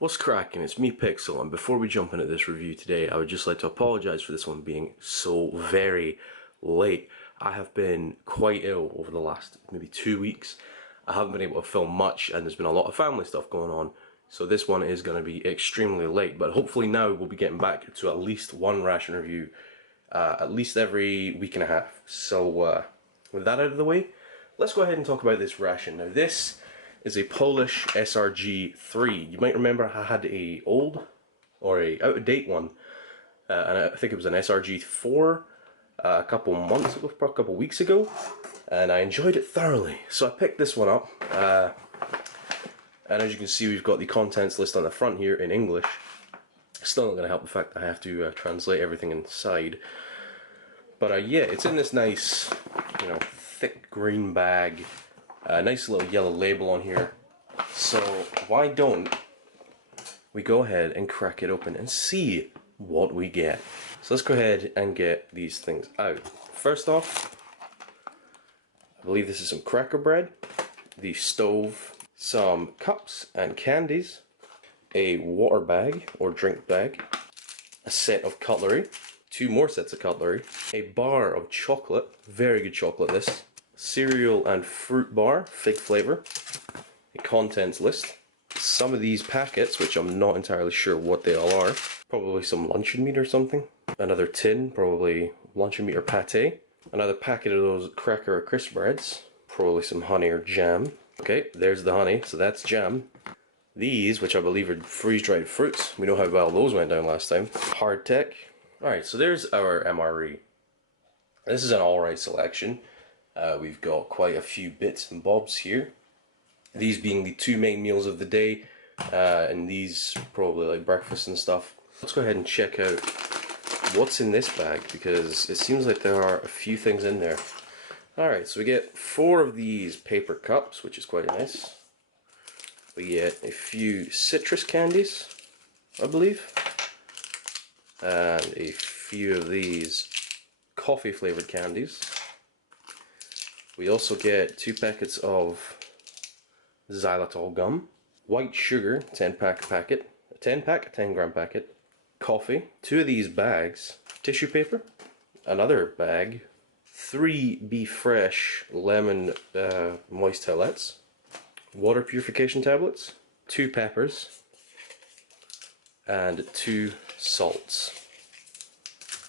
What's cracking? It's me, Pixel, and before we jump into this review today, I would just like to apologize for this one being so very late. I have been quite ill over the last maybe 2 weeks. I haven't been able to film much, and there's been a lot of family stuff going on, so this one is going to be extremely late, but hopefully now we'll be getting back to at least one ration review at least every week and a half. So with that out of the way, let's go ahead and talk about this ration. Now this is a Polish S-RG-3. You might remember I had a old or a out-of-date one, and I think it was an S-RG-4 a couple months ago, a couple weeks ago, and I enjoyed it thoroughly. So I picked this one up, and as you can see, we've got the contents list on the front here in English. Still not going to help the fact that I have to translate everything inside. But yeah, it's in this nice, thick green bag. A nice little yellow label on here. So why don't we go ahead and crack it open and see what we get. So let's go ahead and get these things out. First off, I believe this is some cracker bread, the stove, some cups and candies, a water bag or drink bag, a set of cutlery, 2 more sets of cutlery, a bar of chocolate, very good chocolate this, cereal and fruit bar, fig flavor, a contents list, some of these packets, which I'm not entirely sure what they all are, probably some luncheon meat or something, another tin, probably luncheon meat or pate, another packet of those cracker or crisp breads, probably some honey or jam. Okay, there's the honey, so that's jam. These, which I believe are freeze-dried fruits, we know how well those went down last time. Hardtack. Alright, so there's our MRE. This is an alright selection. We've got quite a few bits and bobs here. These being the 2 main meals of the day, and these probably like breakfast and stuff. Let's go ahead and check out what's in this bag, because it seems like there are a few things in there. Alright, so we get 4 of these paper cups, which is quite nice. We get a few citrus candies, I believe, and a few of these coffee flavored candies. We also get 2 packets of xylitol gum, white sugar, 10-pack packet, a 10-pack, a 10-gram packet, coffee, 2 of these bags, tissue paper, another bag, 3 Be Fresh lemon moist towelettes, water purification tablets, 2 peppers, and 2 salts.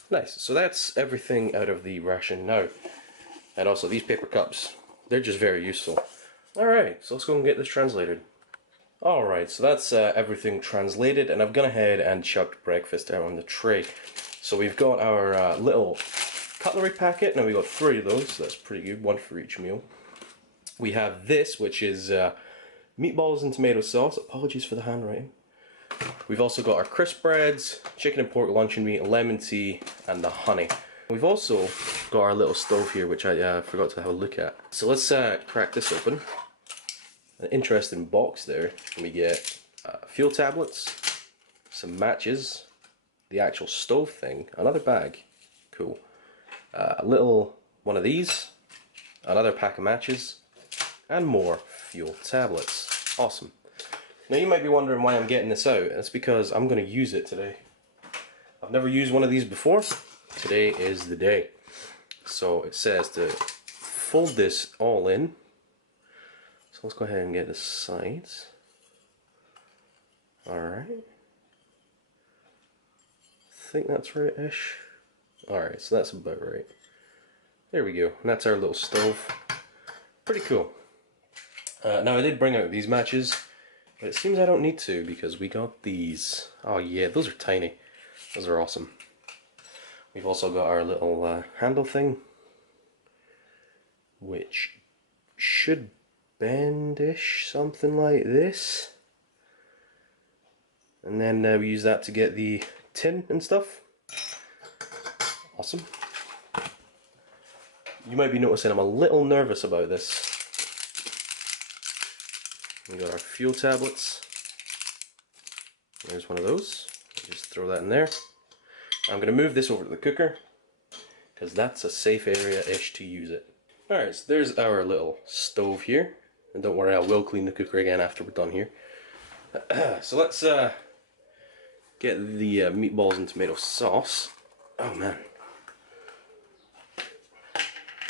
Nice, so that's everything out of the ration now. And also these paper cups, they're just very useful. Alright, so let's go and get this translated. Alright, so that's everything translated, and I've gone ahead and chucked breakfast out on the tray. So we've got our little cutlery packet. Now we've got 3 of those, so that's pretty good, 1 for each meal. We have this, which is meatballs and tomato sauce. Apologies for the handwriting. We've also got our crisp breads, chicken and pork luncheon meat, lemon tea, and the honey. We've also got our little stove here, which I forgot to have a look at. So let's crack this open. An interesting box there. We get fuel tablets, some matches, the actual stove thing, another bag, cool. A little one of these, another pack of matches, and more fuel tablets. Awesome. Now you might be wondering why I'm getting this out. That's because I'm going to use it today. I've never used one of these before. Today is the day. So it says to fold this all in. So let's go ahead and get the sides. Alright. I think that's right-ish. Alright, so that's about right. There we go. And that's our little stove. Pretty cool. Now I did bring out these matches, but it seems I don't need to because we got these. Oh yeah, those are tiny. Those are awesome. We've also got our little handle thing, which should bend-ish, something like this. And then we use that to get the tin and stuff. Awesome. You might be noticing I'm a little nervous about this. We got our fuel tablets. There's one of those. Just throw that in there. I'm going to move this over to the cooker because that's a safe area-ish to use it. Alright, so there's our little stove here. And don't worry, I will clean the cooker again after we're done here. So let's get the meatballs and tomato sauce. Oh man.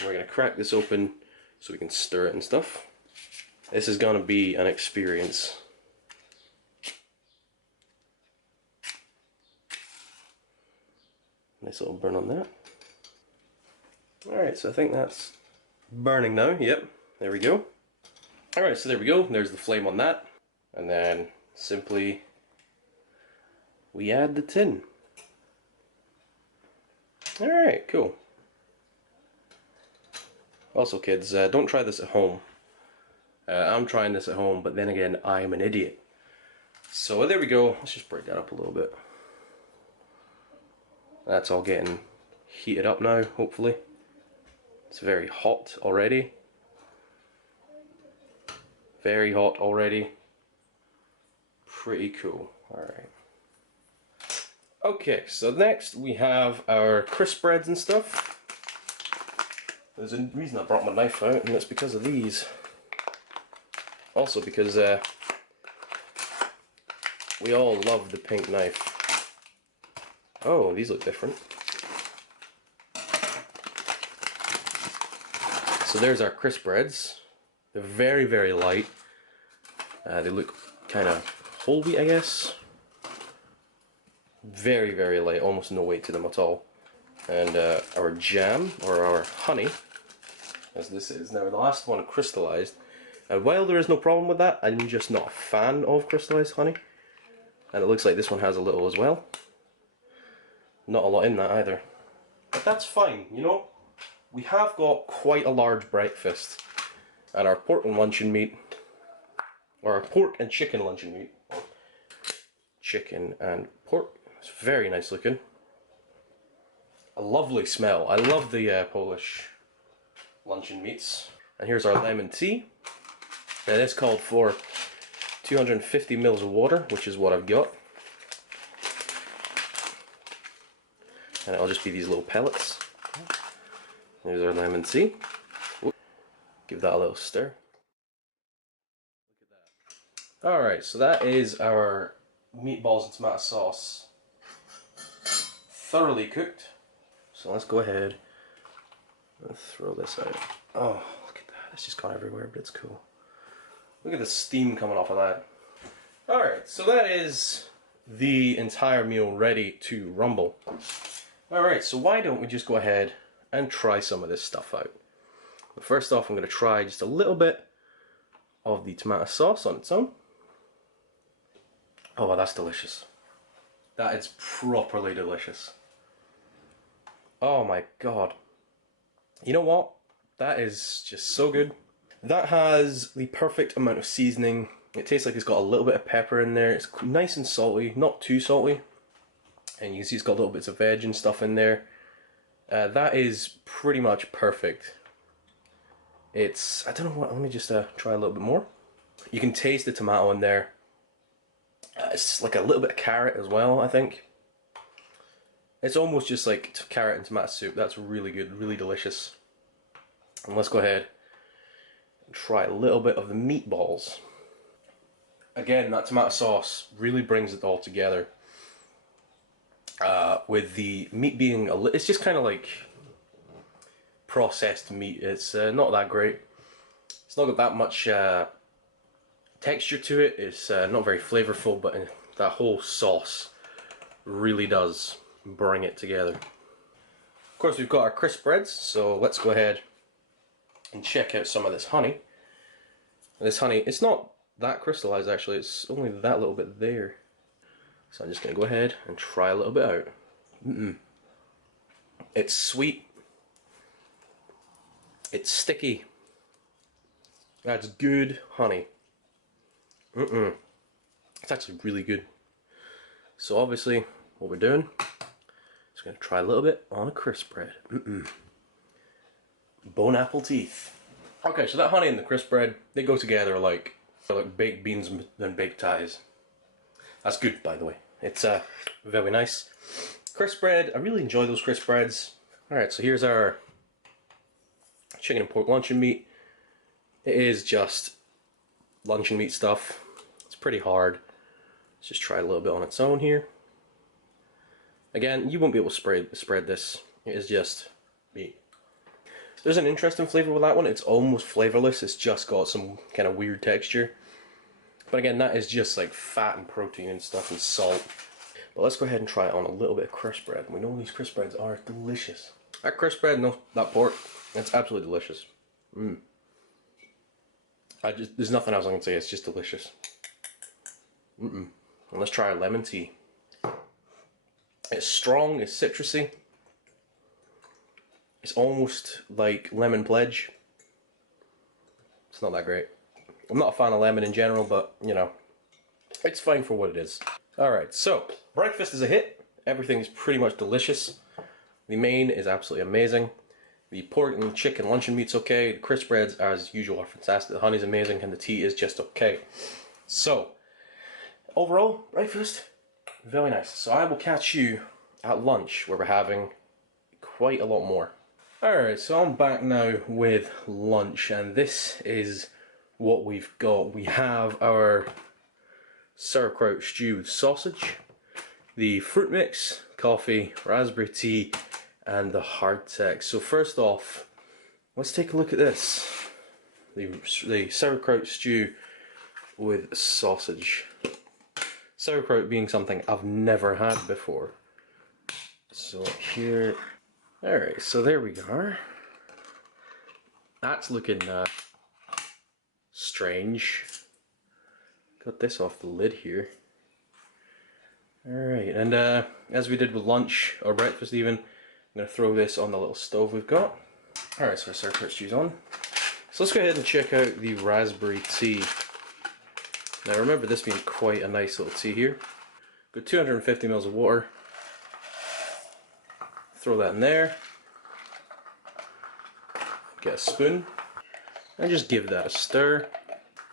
We're gonna crack this open so we can stir it and stuff. This is gonna be an experience. Nice little burn on that. Alright, so I think that's burning now. Yep, there we go. Alright, so there we go. There's the flame on that. And then simply we add the tin. Alright, cool. Also kids, don't try this at home. I'm trying this at home, but then again, I'm an idiot. So there we go. Let's just break that up a little bit. That's all getting heated up now, hopefully. It's very hot already. Very hot already. Pretty cool. Alright. Okay, so next we have our crisp breads and stuff. There's a reason I brought my knife out, and it's because of these. Also because we all love the pink knife. Oh, these look different. So there's our crisp breads. They're very, very light. They look kind of whole wheat, I guess. Very, very light, almost no weight to them at all. And our jam, or our honey, as this is. Now the last one crystallized. And while there is no problem with that, I'm just not a fan of crystallized honey. And it looks like this one has a little as well. Not a lot in that either. But that's fine, you know? We have got quite a large breakfast. And our pork and luncheon meat, or our pork and chicken luncheon meat. Chicken and pork. It's very nice looking. A lovely smell. I love the Polish luncheon meats. And here's our lemon tea. And this called for 250 mils of water, which is what I've got. And it'll just be these little pellets. There's our lemon tea. Give that a little stir. Look at that. Alright, so that is our meatballs and tomato sauce. Thoroughly cooked. So let's go ahead and throw this out. Oh, look at that. It's just gone everywhere, but it's cool. Look at the steam coming off of that. Alright, so that is the entire meal ready to rumble. Alright, so why don't we just go ahead and try some of this stuff out. But first off, I'm going to try just a little bit of the tomato sauce on its own. Oh, that's delicious. That is properly delicious. Oh my god. You know what? That is just so good. That has the perfect amount of seasoning. It tastes like it's got a little bit of pepper in there. It's nice and salty, not too salty. And you can see it's got little bits of veg and stuff in there. That is pretty much perfect. It's, I don't know what, let me just try a little bit more. You can taste the tomato in there. It's like a little bit of carrot as well, I think. It's almost just like carrot and tomato soup. That's really good, really delicious. And let's go ahead and try a little bit of the meatballs. Again, that tomato sauce really brings it all together. With the meat being it's just kind of like processed meat. It's not that great. It's not got that much texture to it. It's not very flavorful, but that whole sauce really does bring it together. Of course, we've got our crisp breads, so let's go ahead and check out some of this honey. And this honey, it's not that crystallized actually, it's only that little bit there. So I'm just going to go ahead and try a little bit out. It's sweet. It's sticky. That's good honey. It's actually really good. So obviously, what we're doing is going to try a little bit on a crisp bread. Bone apple teeth. Okay, so that honey and the crisp bread, they go together like baked beans and baked ties. That's good, by the way. It's very nice. Crisp bread, I really enjoy those crisp breads. Alright, so here's our chicken and pork luncheon meat. It is just luncheon meat stuff. It's pretty hard. Let's just try a little bit on its own here. Again, you won't be able to spread this. It is just meat. There's an interesting flavour with that one. It's almost flavourless. It's just got some kind of weird texture. But again, that is just like fat and protein and stuff and salt. But let's go ahead and try it on a little bit of crisp bread. We know these crisp breads are delicious. That crisp bread, no, that pork, it's absolutely delicious. There's nothing else I can say. It's just delicious. And let's try our lemon tea. It's strong. It's citrusy. It's almost like lemon pledge. It's not that great. I'm not a fan of lemon in general, but you know, it's fine for what it is. Alright, so breakfast is a hit. Everything's pretty much delicious. The main is absolutely amazing. The pork and chicken luncheon meat's okay. The crisp breads, as usual, are fantastic. The honey's amazing, and the tea is just okay. So, overall, breakfast, very nice. So I will catch you at lunch, where we're having quite a lot more. Alright, so I'm back now with lunch, and this is what we've got. We have our sauerkraut stew with sausage, the fruit mix, coffee, raspberry tea, and the hardtack. So first off, let's take a look at this. The sauerkraut stew with sausage. Sauerkraut being something I've never had before. So here, alright, so there we are. That's looking strange. Got this off the lid here. Alright, and as we did with lunch, or breakfast even, I'm going to throw this on the little stove we've got. Alright, so our sauerkraut stew's on. So let's go ahead and check out the raspberry tea. Now remember this being quite a nice little tea here. Got 250 ml of water. Throw that in there. Get a spoon. And just give that a stir.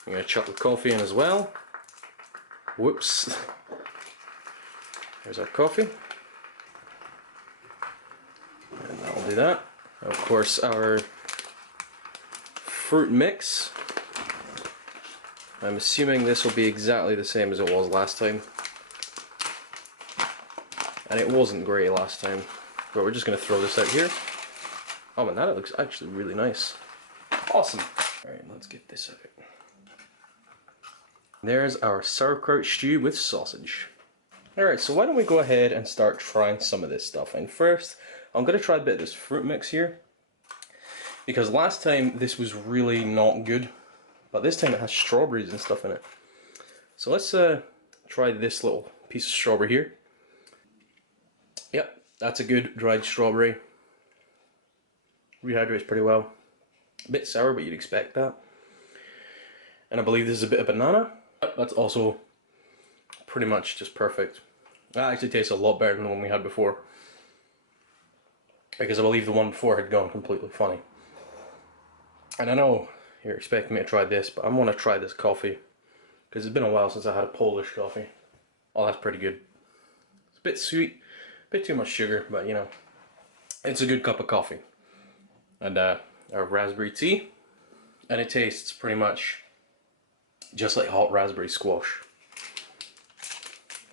I'm going to chuck the coffee in as well. Whoops. There's our coffee. And that'll do that. Of course, our fruit mix. I'm assuming this will be exactly the same as it was last time. And it wasn't great last time. But we're just going to throw this out here. Oh man, that looks actually really nice. Awesome. Alright, let's get this out. There's our sauerkraut stew with sausage. Alright, so why don't we go ahead and start trying some of this stuff. And first, I'm going to try a bit of this fruit mix here. Because last time this was really not good. But this time it has strawberries and stuff in it. So let's try this little piece of strawberry here. Yep, that's a good dried strawberry. Rehydrates pretty well. A bit sour, but you'd expect that. And I believe this is a bit of banana. Yep, that's also pretty much just perfect. That actually tastes a lot better than the one we had before. Because I believe the one before had gone completely funny. And I know you're expecting me to try this, but I'm going to try this coffee. Because it's been a while since I had a Polish coffee. Oh, that's pretty good. It's a bit sweet, a bit too much sugar, but you know, it's a good cup of coffee. And our raspberry tea. And it tastes pretty much just like hot raspberry squash.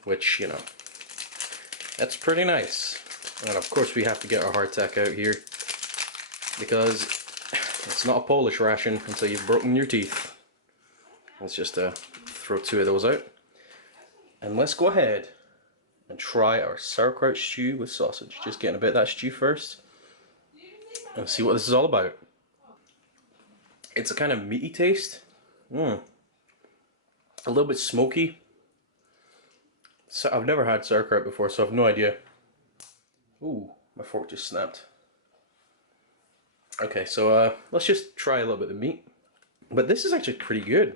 Which, you know, that's pretty nice. And of course we have to get our hardtack out here. Because it's not a Polish ration until you've broken your teeth. Let's just throw two of those out. And let's go ahead and try our sauerkraut stew with sausage. Just getting a bit of that stew first. And see what this is all about. It's a kind of meaty taste. A little bit smoky. So I've never had sauerkraut before, so I have no idea. Ooh, my fork just snapped. Okay, so let's just try a little bit of the meat. But this is actually pretty good.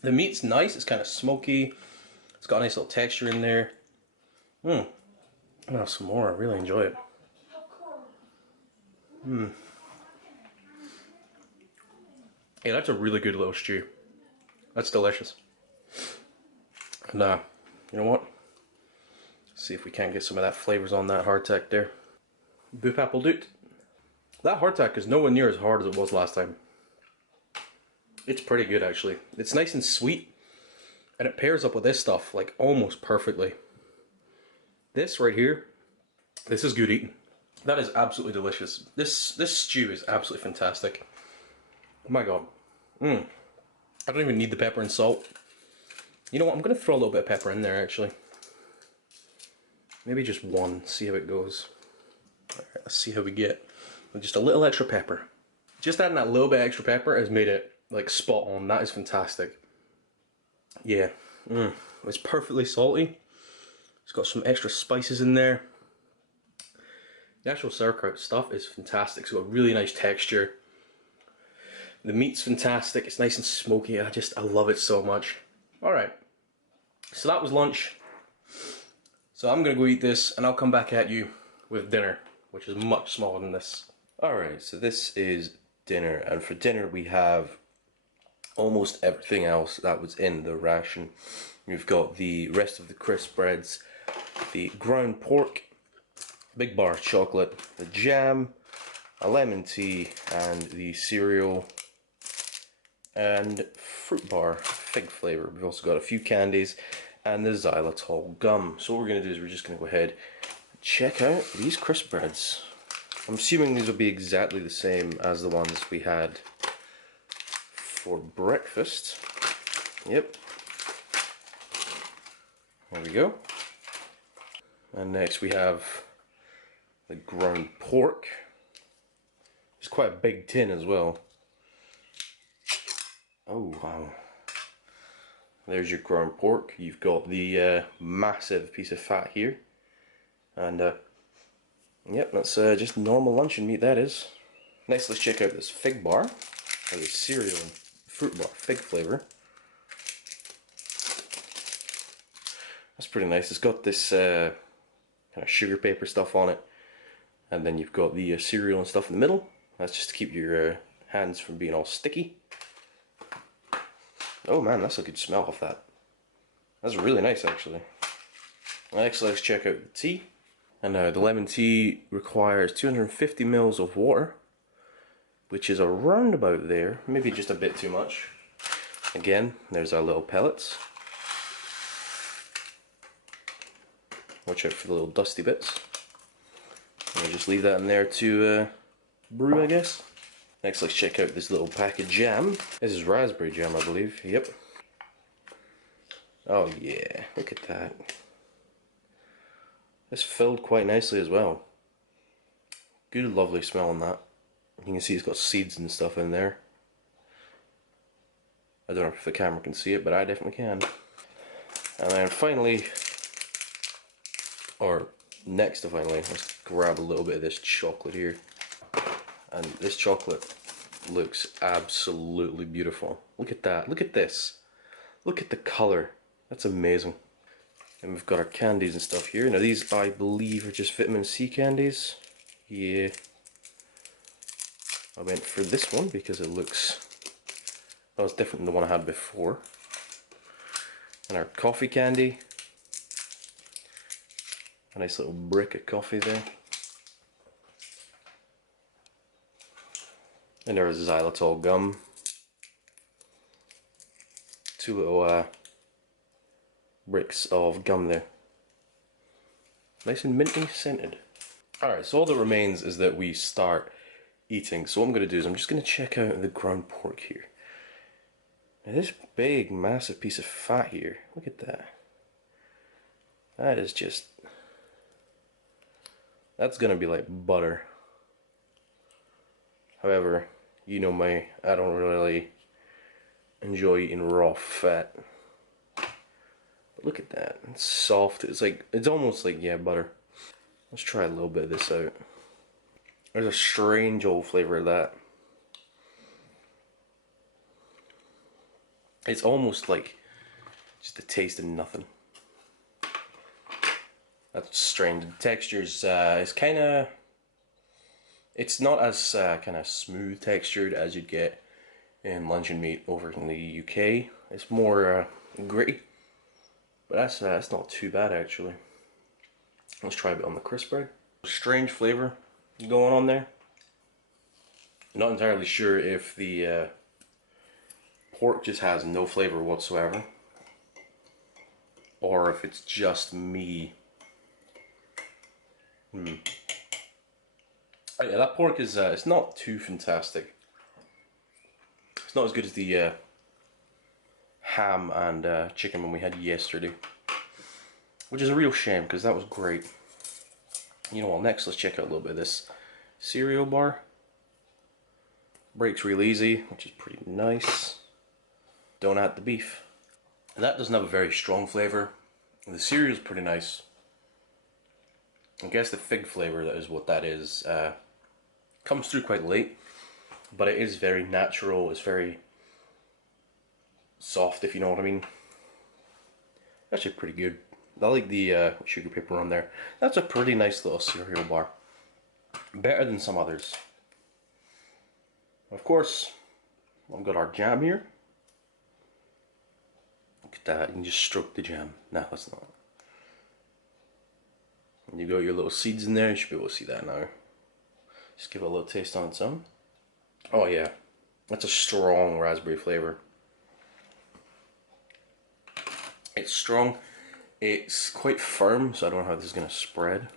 The meat's nice, it's kind of smoky. It's got a nice little texture in there. I'm gonna have some more, I really enjoy it. Yeah, that's a really good little stew. That's delicious. And you know what? Let's see if we can get some of that flavors on that hardtack there. Boop apple doot. That hardtack is nowhere near as hard as it was last time. It's pretty good actually. It's nice and sweet. And it pairs up with this stuff like almost perfectly. This right here, this is good eating. That is absolutely delicious. This stew is absolutely fantastic. Oh my god. I don't even need the pepper and salt. You know what, I'm going to throw a little bit of pepper in there actually. Maybe just one, see how it goes. Alright, let's see how we get with just a little extra pepper. Just adding that little bit extra pepper has made it like spot on. That is fantastic. Yeah, it's perfectly salty. It's got some extra spices in there. The actual sauerkraut stuff is fantastic. It's got a really nice texture. The meat's fantastic. It's nice and smoky. I love it so much. Alright, so that was lunch. So I'm gonna go eat this and I'll come back at you with dinner, which is much smaller than this. Alright, so this is dinner, and for dinner we have almost everything else that was in the ration. We've got the rest of the crisp breads, the ground pork, big bar of chocolate, the jam, a lemon tea, and the cereal, and fruit bar, fig flavour. We've also got a few candies, and the xylitol gum. So what we're going to do is we're just going to go ahead and check out these crisp breads. I'm assuming these will be exactly the same as the ones we had for breakfast. Yep. There we go. And next we have the ground pork. It's quite a big tin as well. Oh wow. There's your ground pork. You've got the massive piece of fat here. And yep, that's just normal luncheon meat, that is. Next, let's check out this fig bar, or the cereal and fruit bar, fig flavour. That's pretty nice. It's got this kind of sugar paper stuff on it, and then you've got the cereal and stuff in the middle. That's just to keep your hands from being all sticky. Oh man, that's a good smell of that. That's really nice actually. Next, let's check out the tea. And the lemon tea requires 250 ml of water, which is around about there, maybe just a bit too much. Again, there's our little pellets. Watch out for the little dusty bits. And we'll just leave that in there to brew, I guess. Next, let's check out this little pack of jam. This is raspberry jam, I believe. Yep. Oh yeah, look at that. It's filled quite nicely as well. Good, lovely smell on that. You can see it's got seeds and stuff in there. I don't know if the camera can see it, but I definitely can. And then finally, or next to finally, let's grab a little bit of this chocolate here. And this chocolate looks absolutely beautiful. Look at that, look at this. Look at the colour, that's amazing. And we've got our candies and stuff here. Now these, I believe, are just vitamin C candies. Yeah. I went for this one because it looks, well, it's different than the one I had before. And our coffee candy. A nice little brick of coffee there. And there's xylitol gum. Two little bricks of gum there. Nice and minty scented. Alright, so all that remains is that we start eating. So what I'm going to do is I'm just going to check out the ground pork here. Now this big, massive piece of fat here. Look at that. That is just... that's going to be like butter. However, you know me, I don't really enjoy eating raw fat. But look at that, it's soft, it's like, it's almost like, yeah, butter. Let's try a little bit of this out. There's a strange old flavour of that. It's almost like just a taste of nothing. That's strange. The texture's is kind of, it's not as kind of smooth textured as you'd get in luncheon meat over in the UK. It's more gritty, but that's not too bad actually. Let's try a bit on the crisp bread. Strange flavour going on there. Not entirely sure if the pork just has no flavour whatsoever, or if it's just me. Oh, yeah, that pork is it's not too fantastic. It's not as good as the ham and chicken one we had yesterday, which is a real shame because that was great. You know what, next let's check out a little bit of this cereal bar. Breaks real easy, which is pretty nice. Don't add the beef. And that doesn't have a very strong flavour. The cereal is pretty nice. I guess the fig flavour, that is what that is, comes through quite late, but it is very natural. It's very soft, if you know what I mean. Actually pretty good. I like the sugar paper on there. That's a pretty nice little cereal bar. Better than some others. Of course, I've got our jam here. Look at that, you can just stroke the jam. Nah, that's not. And you got your little seeds in there, you should be able to see that now. Just give it a little taste on its own. Oh yeah, that's a strong raspberry flavour. It's strong. It's quite firm, so I don't know how this is going to spread.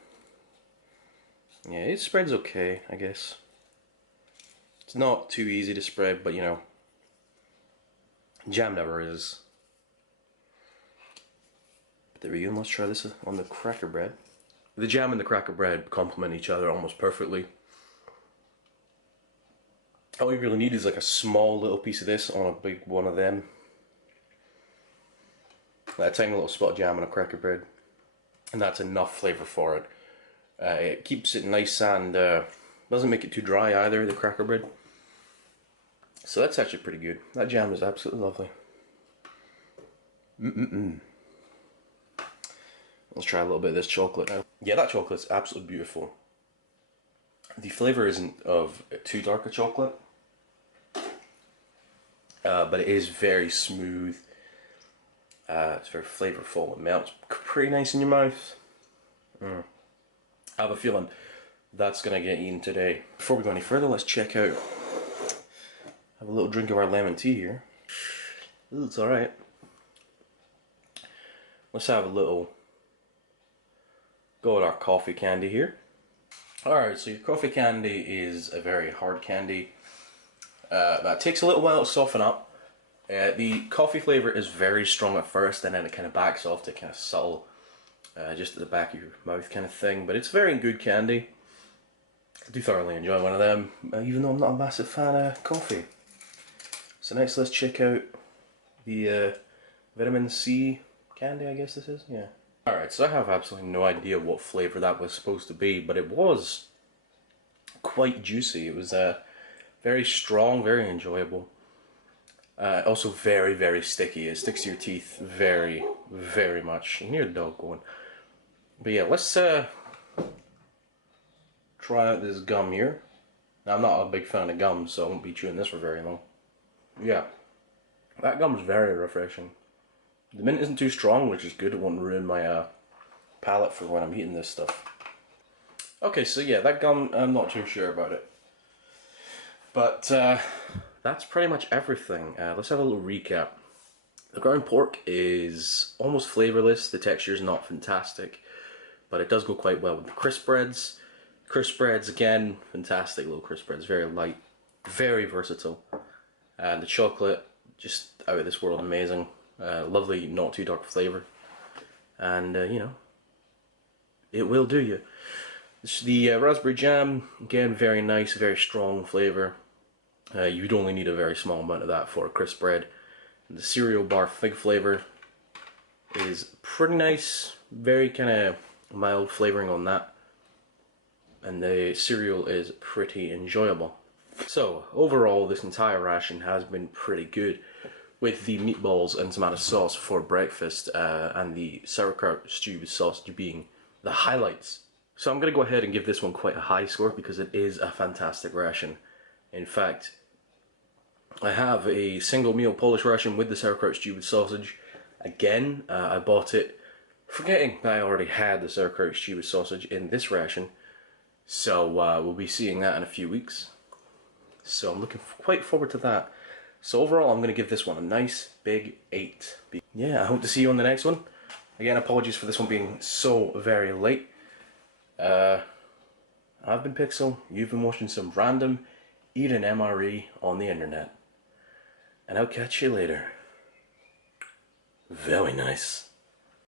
Yeah, it spreads okay, I guess. It's not too easy to spread, but you know, jam never is. But there we go, let's try this on the cracker bread. The jam and the cracker bread complement each other almost perfectly. All you really need is like a small little piece of this on a big one of them. Like a tiny little spot of jam and a cracker bread, and that's enough flavour for it. It keeps it nice and doesn't make it too dry either, the cracker bread. So that's actually pretty good. That jam is absolutely lovely. Let's try a little bit of this chocolate now. Yeah, that chocolate's absolutely beautiful. The flavour isn't of too dark a chocolate, but it is very smooth. It's very flavourful. It melts pretty nice in your mouth. I have a feeling that's going to get eaten today. Before we go any further, let's check out. Have a little drink of our lemon tea here. Ooh, it's alright. Let's have a little go at our coffee candy here. Alright, so your coffee candy is a very hard candy. That takes a little while to soften up. The coffee flavour is very strong at first, and then it kind of backs off to kind of subtle, just at the back of your mouth kind of thing. But it's very good candy. I do thoroughly enjoy one of them, even though I'm not a massive fan of coffee. So next let's check out the vitamin C candy, I guess this is, yeah. Alright, so I have absolutely no idea what flavour that was supposed to be, but it was quite juicy. It was very strong, very enjoyable. Also very, very sticky. It sticks to your teeth very, very much. You can hear the dog going. But yeah, let's try out this gum here. Now, I'm not a big fan of gum, so I won't be chewing this for very long. Yeah, that gum's very refreshing. The mint isn't too strong, which is good. It won't ruin my palate for when I'm eating this stuff. Okay, so yeah, that gum, I'm not too sure about it. But that's pretty much everything. Let's have a little recap. The ground pork is almost flavourless. The texture is not fantastic, but it does go quite well with the crisp breads. Crisp breads, again, fantastic little crisp breads. Very light, very versatile. And the chocolate, just out of this world amazing. Lovely, not too dark flavour. And, you know, it will do you. The raspberry jam, again, very nice, very strong flavour. You'd only need a very small amount of that for a crisp bread. And the cereal bar fig flavour is pretty nice, very kind of mild flavouring on that. And the cereal is pretty enjoyable. So, overall, this entire ration has been pretty good, with the meatballs and tomato sauce for breakfast and the sauerkraut stew with sausage being the highlights. So I'm going to go ahead and give this one quite a high score because it is a fantastic ration. In fact, I have a single meal Polish ration with the sauerkraut stew with sausage. Again, I bought it forgetting that I already had the sauerkraut stew with sausage in this ration. So we'll be seeing that in a few weeks. So I'm looking quite forward to that. So overall, I'm going to give this one a nice big 8. Yeah, I hope to see you on the next one. Again, apologies for this one being so very late. I've been Pixel, you've been watching some random eating MRE on the internet. And I'll catch you later. Very nice.